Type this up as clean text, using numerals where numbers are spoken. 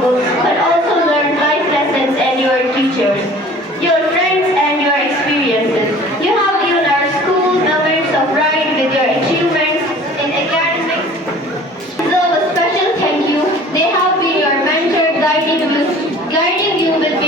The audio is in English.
books, but also learn life lessons and your teachers, your friends and your experiences. You have given our school memories of pride with your achievements in academics. Deserve a special thank you. They have been your mentor, guiding you with